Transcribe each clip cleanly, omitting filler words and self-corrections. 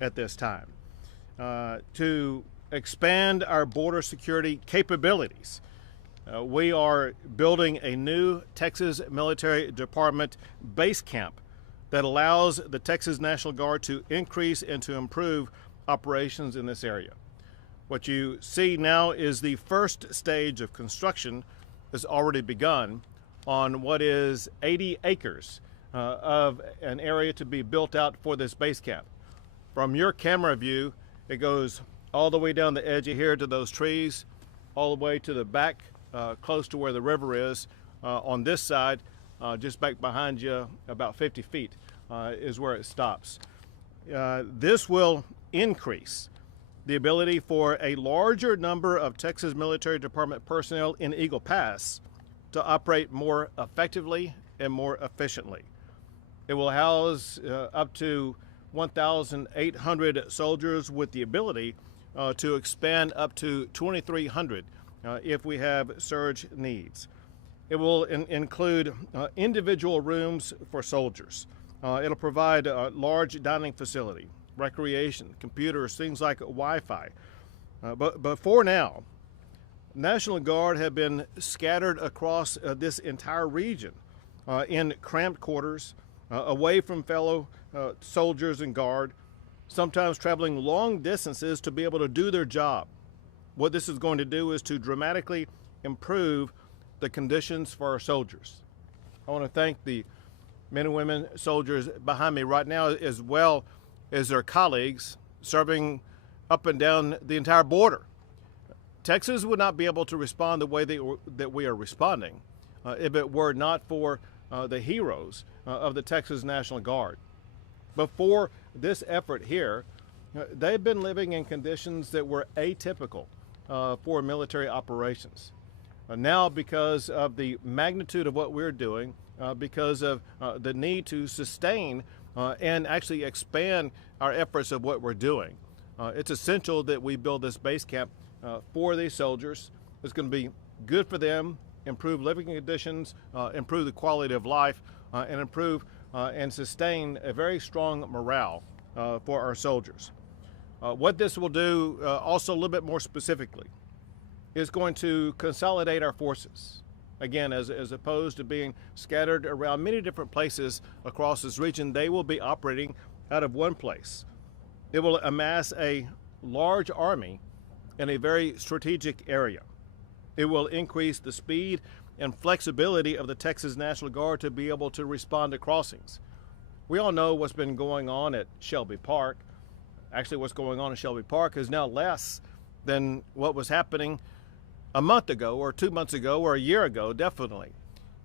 at this time to expand our border security capabilities. We are building a new Texas Military Department base camp that allows the Texas National Guard to increase and to improve operations in this area. What you see now is the first stage of construction has already begun on what is 80 acres of an area to be built out for this base camp. From your camera view, it goes all the way down the edge of here to those trees, all the way to the back, close to where the river is. On this side, just back behind you, about 50 feet is where it stops. This will increase the ability for a larger number of Texas Military Department personnel in Eagle Pass to operate more effectively and more efficiently. It will house up to 1,800 soldiers with the ability to expand up to 2,300 if we have surge needs. It will include individual rooms for soldiers. It'll provide a large dining facility, recreation, computers, things like Wi-Fi. But for now, National Guard have been scattered across this entire region in cramped quarters, away from fellow soldiers and guard, sometimes traveling long distances to be able to do their job. What this is going to do is to dramatically improve the conditions for our soldiers. I want to thank the men and women soldiers behind me right now, as well as their colleagues serving up and down the entire border. Texas would not be able to respond the way that we are responding if it were not for the heroes of the Texas National Guard. Before this effort here, they've been living in conditions that were atypical for military operations. Now, because of the magnitude of what we're doing, because of the need to sustain and actually expand our efforts of what we're doing, it's essential that we build this base camp for these soldiers. It's going to be good for them, improve living conditions, improve the quality of life, and improve and sustain a very strong morale for our soldiers. What this will do, also a little bit more specifically, is going to consolidate our forces. Again, as opposed to being scattered around many different places across this region, they will be operating out of one place. It will amass a large army in a very strategic area. It will increase the speed and flexibility of the Texas National Guard to be able to respond to crossings. We all know what's been going on at Shelby Park. Actually, what's going on in Shelby Park is now less than what was happening a month ago or 2 months ago or a year ago, definitely.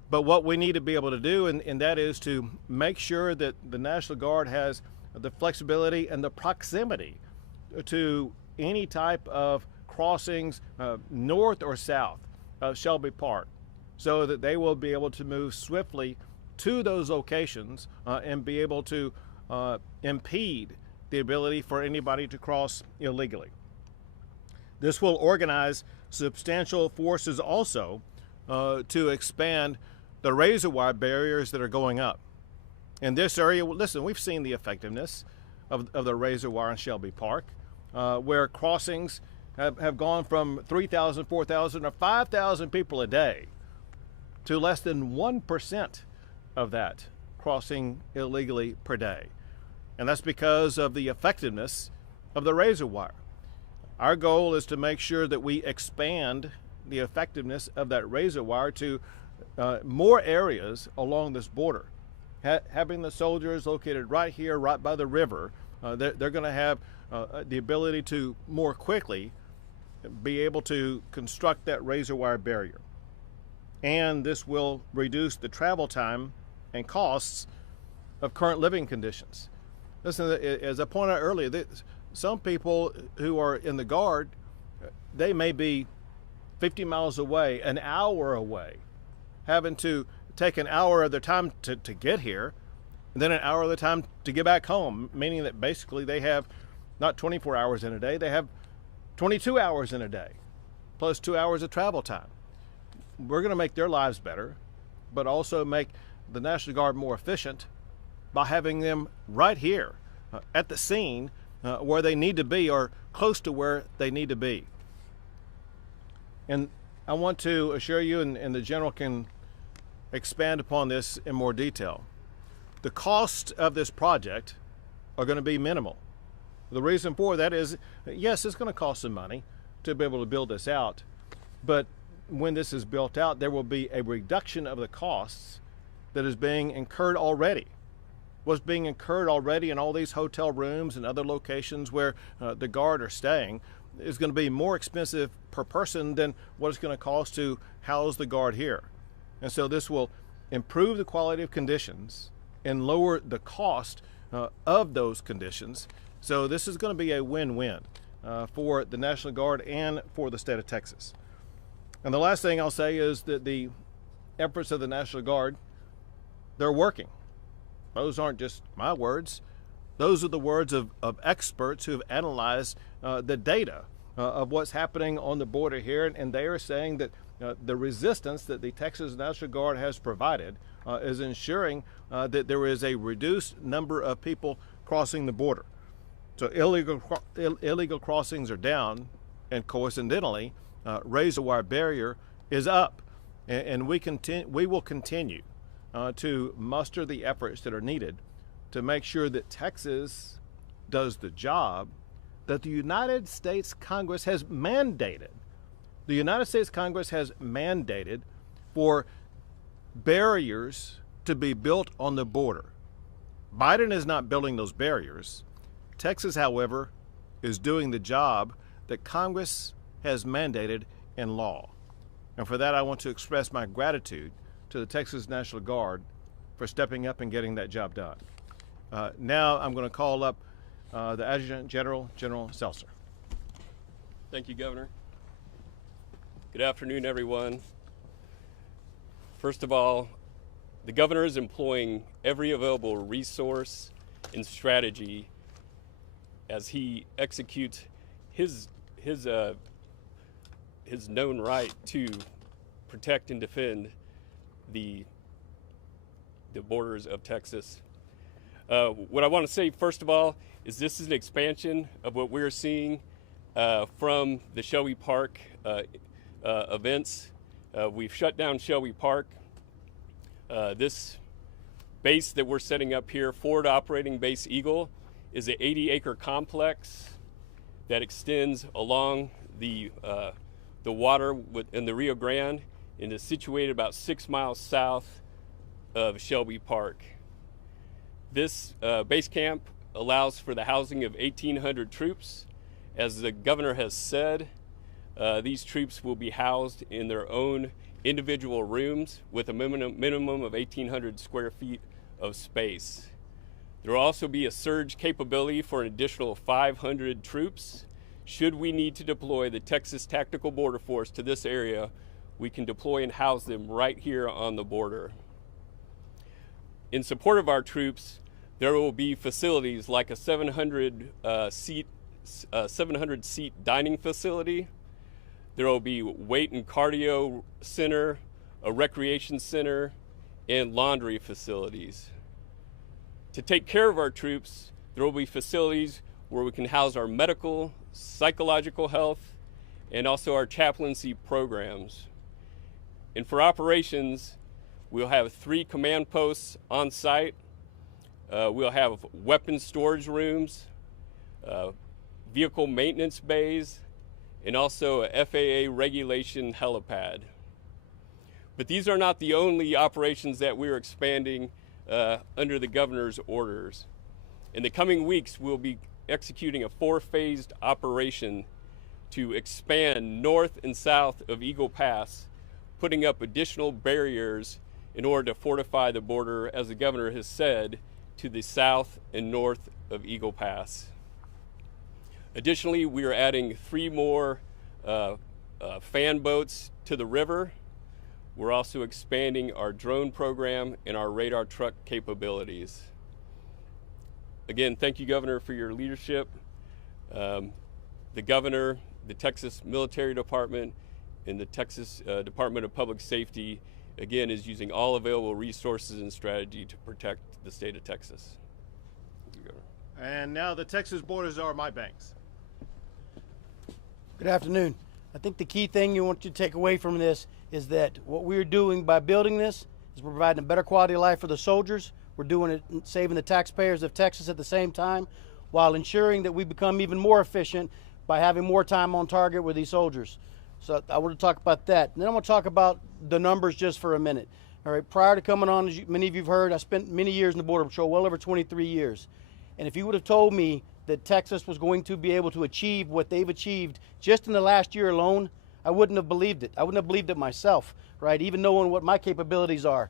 But what we need to be able to do, and that is to make sure that the National Guard has the flexibility and the proximity to any type of crossings north or south of Shelby Park, so that they will be able to move swiftly to those locations and be able to impede the ability for anybody to cross illegally. This will organize substantial forces also to expand the razor wire barriers that are going up. In this area, listen, we've seen the effectiveness of the razor wire in Shelby Park, where crossings have gone from 3,000, 4,000, or 5,000 people a day to less than 1% of that crossing illegally per day. And that's because of the effectiveness of the razor wire. Our goal is to make sure that we expand the effectiveness of that razor wire to more areas along this border. Having the soldiers located right here, right by the river, they're going to have the ability to more quickly be able to construct that razor wire barrier. And this will reduce the travel time and costs of current living conditions. Listen, as I pointed out earlier, some people who are in the Guard, they may be 50 miles away, an hour away, having to take an hour of their time to get here, and then an hour of their time to get back home, meaning that basically they have not 24 hours in a day, they have 22 hours in a day, plus 2 hours of travel time. We're going to make their lives better, but also make the National Guard more efficient by having them right here at the scene where they need to be or close to where they need to be. And I want to assure you, and the General can expand upon this in more detail, the cost of this project are going to be minimal. The reason for that is, yes, it's going to cost some money to be able to build this out, but when this is built out, there will be a reduction of the costs that is being incurred already. What's being incurred already in all these hotel rooms and other locations where the Guard are staying is going to be more expensive per person than what it's going to cost to house the Guard here. And so this will improve the quality of conditions and lower the cost of those conditions. So this is going to be a win-win for the National Guard and for the state of Texas. And the last thing I'll say is that the efforts of the National Guard, they're working. Those aren't just my words. Those are the words of experts who have analyzed the data of what's happening on the border here, and they are saying that the resistance that the Texas National Guard has provided is ensuring that there is a reduced number of people crossing the border. So illegal crossings are down, and coincidentally, razor wire barrier is up, and we will continue to muster the efforts that are needed to make sure that Texas does the job that the United States Congress has mandated. The United States Congress has mandated for barriers to be built on the border. Biden is not building those barriers. Texas, however, is doing the job that Congress has mandated in law. And for that, I want to express my gratitude to the Texas National Guard for stepping up and getting that job done. Now I'm going to call up the Adjutant General, General Seltzer. Thank you, Governor. Good afternoon, everyone. First of all, the Governor is employing every available resource and strategy as he executes his known right to protect and defend the borders of Texas. What I want to say, first of all, is this is an expansion of what we're seeing from the Shelby Park events. We've shut down Shelby Park. This base that we're setting up here, Forward Operating Base Eagle, is an 80-acre complex that extends along the water in the Rio Grande and is situated about 6 miles south of Shelby Park. This base camp allows for the housing of 1,800 troops. As the Governor has said, these troops will be housed in their own individual rooms with a minimum of 1,800 square feet of space. There will also be a surge capability for an additional 500 troops. Should we need to deploy the Texas Tactical Border Force to this area, we can deploy and house them right here on the border. In support of our troops, there will be facilities like a 700-seat dining facility. There will be weight and cardio center, a recreation center, and laundry facilities. To take care of our troops, there will be facilities where we can house our medical, psychological health, and also our chaplaincy programs. And for operations, we'll have 3 command posts on site. We'll have weapons storage rooms, vehicle maintenance bays, and also a FAA regulation helipad. But these are not the only operations that we're expanding under the Governor's orders. In the coming weeks, we'll be executing a 4-phased operation to expand north and south of Eagle Pass, putting up additional barriers in order to fortify the border, as the Governor has said, to the south and north of Eagle Pass. Additionally, we are adding 3 more fan boats to the river. We're also expanding our drone program and our radar truck capabilities. Again, thank you, Governor, for your leadership. The Governor, the Texas Military Department, and the Texas Department of Public Safety, again, is using all available resources and strategy to protect the state of Texas. Thank you, Governor. And now the Texas borders are my banks. Good afternoon. I think the key thing you want you to take away from this is that what we're doing by building this is we're providing a better quality of life for the soldiers. We're doing it, saving the taxpayers of Texas at the same time, while ensuring that we become even more efficient by having more time on target with these soldiers. So I want to talk about that. And then I want to talk about the numbers just for a minute. All right, prior to coming on, as many of you have heard, I spent many years in the Border Patrol, well over 23 years. And if you would have told me that Texas was going to be able to achieve what they've achieved just in the last year alone, I wouldn't have believed it. I wouldn't have believed it myself, right? Even knowing what my capabilities are.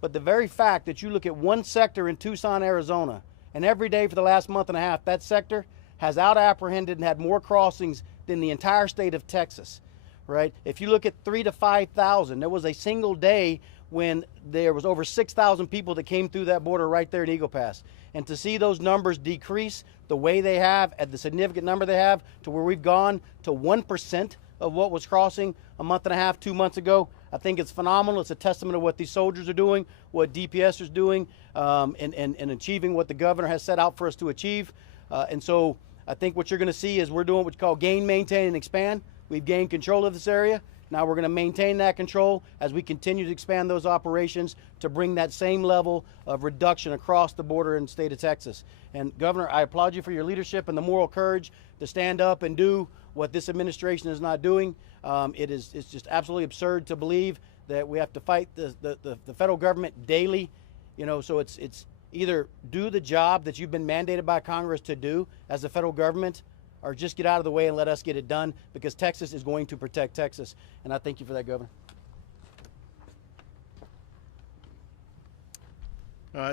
But the very fact that you look at one sector in Tucson, Arizona, and every day for the last month and a half, that sector has out-apprehended and had more crossings than the entire state of Texas, right? If you look at 3,000 to 5,000, there was a single day when there was over 6,000 people that came through that border right there in Eagle Pass. And to see those numbers decrease the way they have, at the significant number they have, to where we've gone to 1% of what was crossing a month and a half, 2 months ago, I think it's phenomenal. It's a testament of what these soldiers are doing, what DPS is doing, and achieving what the governor has set out for us to achieve. And so I think what you're going to see is we're doing what you call gain, maintain, and expand. We've gained control of this area. Now we're going to maintain that control as we continue to expand those operations to bring that same level of reduction across the border in the state of Texas. And Governor, I applaud you for your leadership and the moral courage to stand up and do what this administration is not doing. It's just absolutely absurd to believe that we have to fight the federal government daily. You know, so it's either do the job that you've been mandated by Congress to do as the federal government, or just get out of the way and let us get it done, because Texas is going to protect Texas. And I thank you for that, Governor.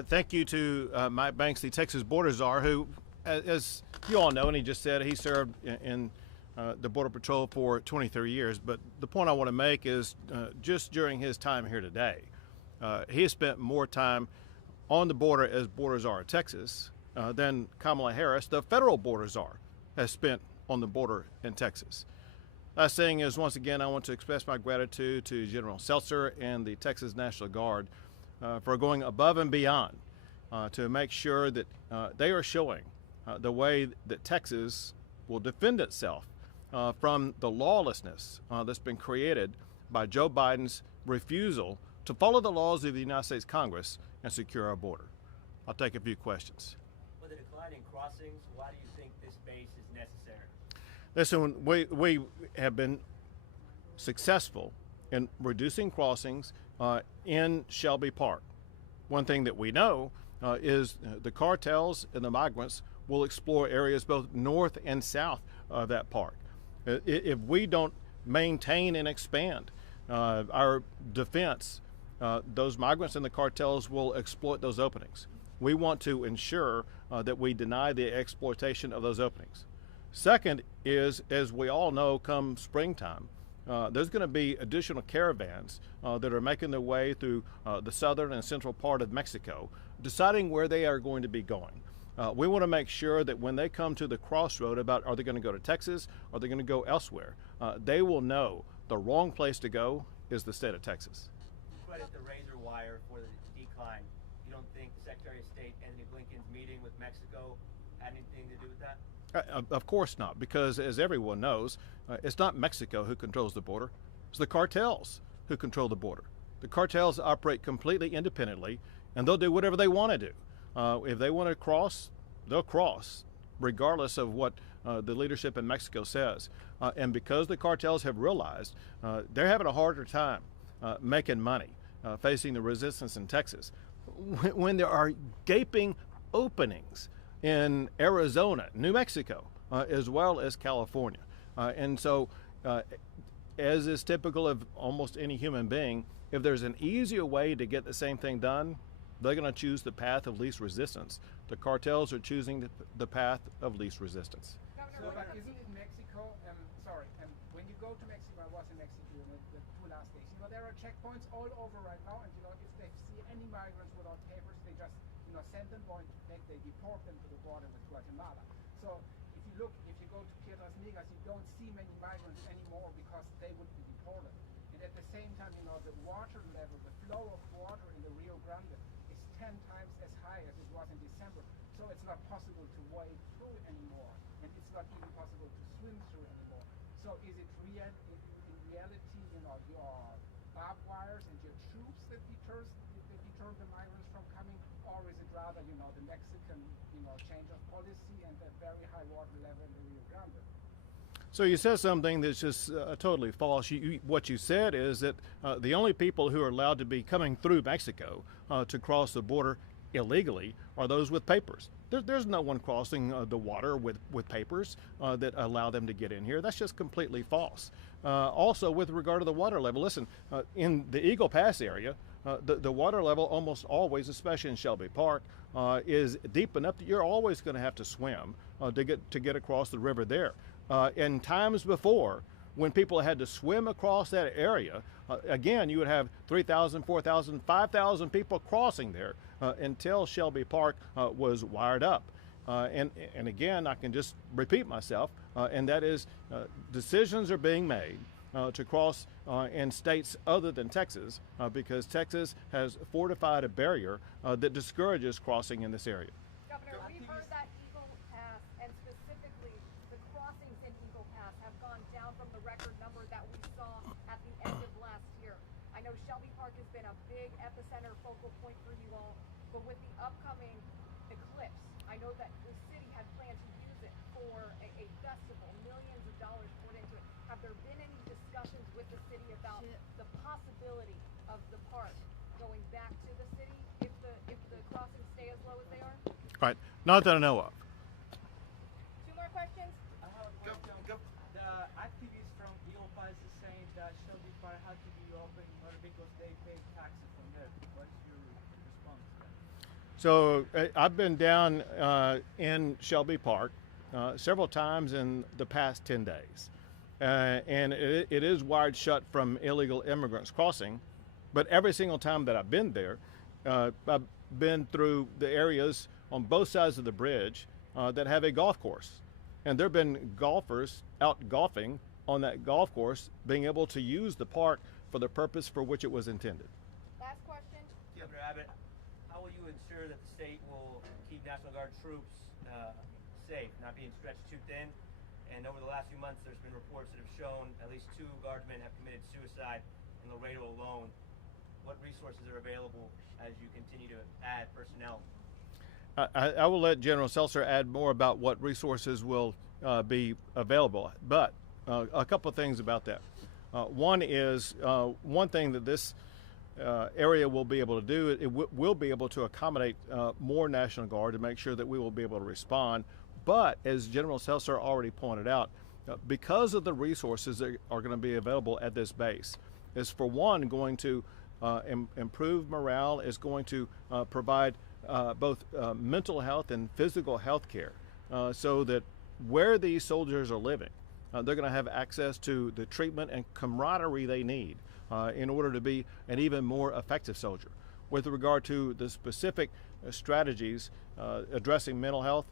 Thank you to Mike Banks, the Texas Border Czar, who, as you all know, and he just said, he served in the Border Patrol for 23 years. But the point I want to make is just during his time here today, he has spent more time on the border as Border Czar of Texas than Kamala Harris, the federal Border Czar, has spent on the border in Texas. Last thing is, once again, I want to express my gratitude to General Seltzer and the Texas National Guard for going above and beyond to make sure that they are showing the way that Texas will defend itself from the lawlessness that's been created by Joe Biden's refusal to follow the laws of the United States Congress and secure our border. I'll take a few questions. With the decline in crossings, why do you think this base is necessary? Listen, we have been successful in reducing crossings in Shelby Park. One thing that we know is the cartels and the migrants will explore areas both north and south of that park. If we don't maintain and expand our defense, those migrants and the cartels will exploit those openings. We want to ensure that we deny the exploitation of those openings. Second is, as we all know, come springtime, there's going to be additional caravans that are making their way through the southern and central part of Mexico, deciding where they are going to be going. We want to make sure that when they come to the crossroad about are they going to go to Texas, or are they going to go elsewhere, they will know the wrong place to go is the state of Texas. You credit the razor wire for the decline. You don't think Secretary of State Anthony Blinken's meeting with Mexico had anything to do with that? Of course not, because as everyone knows, it's not Mexico who controls the border. It's the cartels who control the border. The cartels operate completely independently, and they'll do whatever they want to do. If they want to cross, they'll cross, regardless of what the leadership in Mexico says. And because the cartels have realized they're having a harder time making money, facing the resistance in Texas, when there are gaping openings in Arizona, New Mexico, as well as California. And so, as is typical of almost any human being, if there's an easier way to get the same thing done, they're going to choose the path of least resistance. The cartels are choosing the path of least resistance. So, but isn't it Mexico? When you go to Mexico, I was in Mexico the 2 last days. You know, there are checkpoints all over right now, and you know, if they see any migrants without papers, they just, you know, send them going to take, they deport them to the border with Guatemala. So if you go to Piedras Negras, you don't see many migrants anymore because they would be deported. And at the same time, you know, the water level, the flow of water in the Rio Grande is 10 times as high as it was in December. so it's not possible to wade through anymore, and it's not even possible to swim through anymore. So is it real in reality, your barbed wires and your troops that deter the migrants from coming, or is it rather, the Mexican, change of policy and the very high water level in the Rio Grande? So you said something that's just totally false. What you said is that the only people who are allowed to be coming through Mexico to cross the border illegally are those with papers. There's no one crossing the water with papers that allow them to get in here. That's just completely false. Also, with regard to the water level, listen, in the Eagle Pass area, the water level almost always, especially in Shelby Park, is deep enough that you're always going to have to swim to get across the river there. In times before, when people had to swim across that area, again, you would have 3,000, 4,000, 5,000 people crossing there until Shelby Park was wired up. And again, I can just repeat myself, and that is decisions are being made to cross in states other than Texas because Texas has fortified a barrier that discourages crossing in this area. Governor, we've heard that Eagle Pass, and specifically the crossings in Eagle Pass, have gone down from the record number that we saw at the end of last year. I know Shelby Park has been a big epicenter focal point for you all, but with the upcoming eclipse, I know that the city had planned to use it for a festival, millions of dollars poured into it. Have there been any discussions with the city about the possibility of the park going back to the city if the crossings stay as low as they are? All right, not that I know of. Two more questions? I have a question. The activists from Eagle Pass is saying that Shelby Park had to be open in order because they pay taxes from there. What's your response to that? So I've been down in Shelby Park several times in the past 10 days. And it is wired shut from illegal immigrants crossing. But every single time that I've been there, I've been through the areas on both sides of the bridge that have a golf course. And there have been golfers out golfing on that golf course being able to use the park for the purpose for which it was intended. Last question. Governor Abbott, how will you ensure that the state will keep National Guard troops safe, not being stretched too thin? And over the last few months, there's been reports that have shown at least 2 guardsmen have committed suicide in Laredo alone. What resources are available as you continue to add personnel? I will let General Seltzer add more about what resources will be available, but a couple of things about that. One is one thing that this area will be able to do, it will be able to accommodate more National Guard to make sure that we will be able to respond. But as General Seltzer already pointed out, because of the resources that are going to be available at this base, is for one going to improve morale, is going to provide both mental health and physical health care so that where these soldiers are living, they're going to have access to the treatment and camaraderie they need in order to be an even more effective soldier. With regard to the specific strategies addressing mental health,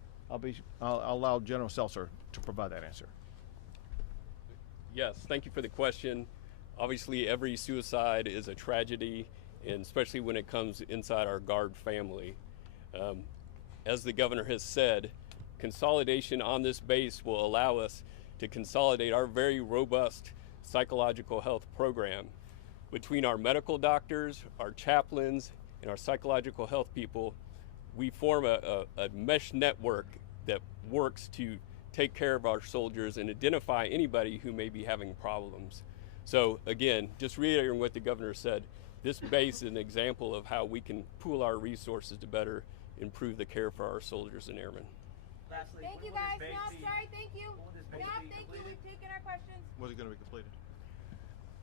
I'll allow General Seltzer to provide that answer. Yes, thank you for the question. Obviously, every suicide is a tragedy, and especially when it comes inside our Guard family. As the governor has said, consolidation on this base will allow us to consolidate our very robust psychological health program. Between our medical doctors, our chaplains, and our psychological health people, we form a mesh network that works to take care of our soldiers and identify anybody who may be having problems. So again, just reiterating what the governor said, this base is an example of how we can pool our resources to better improve the care for our soldiers and airmen. Lastly, Thank when you will guys. this base No, be- sorry, thank you. when will this base Yeah, be thank you. completed? We've taken our questions. Was it going to be completed?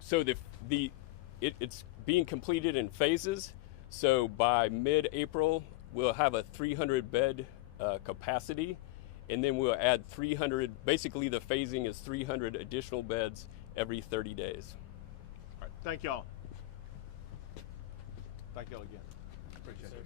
So it's being completed in phases. So by mid-April, we'll have a 300 bed capacity, and then we'll add 300, basically the phasing is 300 additional beds every 30 days. All right, thank y'all. Thank y'all again. Appreciate it.